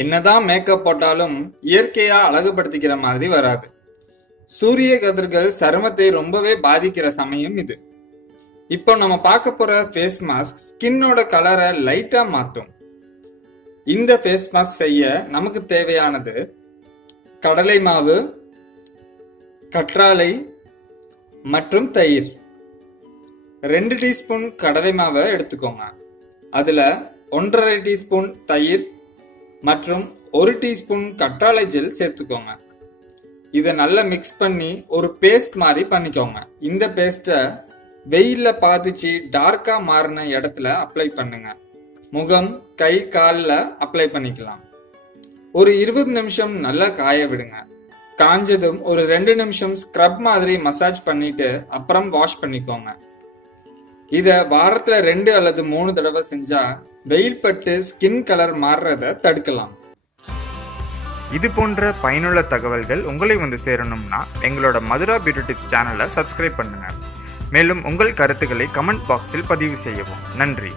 என்னதான் மேக்கப் போட்டாலும் இயற்கையா அழகுபடுத்திக்கிற மாதிரி வராது. சூரிய கதிர்கள் சருமத்தை ரொம்பவே பாதிக்கிற சமயம் இது. இப்போ நம்ம பார்க்க போற ஃபேஸ் மாஸ்க் ஸ்கின்னோட கலரை லைட்டா மாற்றும். இந்த ஃபேஸ் மாஸ்க் செய்ய நமக்கு தேவையானது கடலை மாவு, கற்றாழை மற்றும் தயிர். 2 டீஸ்பூன் கடலை மாவை எடுத்துக்கோங்க. அதுல 1.5 டீஸ்பூன் தயிர் மற்றும் 1 டீஸ்பூன் கற்றாழை ஜெல் சேர்த்துக்கோங்க. இதை நல்லா மிக்ஸ் பண்ணி ஒரு பேஸ்ட் மாதிரி பண்ணிக்கோங்க. இந்த பேஸ்ட்டை வெயில்ல பாதிச்சு டார்க்கா மாறின இடத்துல அப்ளை பண்ணுங்க. முகம், கை, காலில் அப்ளை பண்ணிக்கலாம். ஒரு 20 நிமிஷம் நல்லா காய விடுங்க. காஞ்சதும் ஒரு 2 நிமிஷம் ஸ்க்ரப் மாதிரி மசாஜ் பண்ணிட்டு அப்புறம் வாஷ் பண்ணிக்கோங்க. இத வாரத்துல 2 அல்லது 3 தடவை செஞ்சா வெயில் பட்டு ஸ்கின் கலர் மாறுறத தடுக்கலாம். இது போன்ற பயனுள்ள தகவல்கள் உங்களை வந்து சேரணும்னா எங்களோட மதுரா பியூட்டி டிப்ஸ் சேனலை சப்ஸ்கிரைப் பண்ணுங்க. மேலும் உங்கள் கருத்துக்களை கமெண்ட் பாக்ஸில் பதிவு செய்யவும். நன்றி.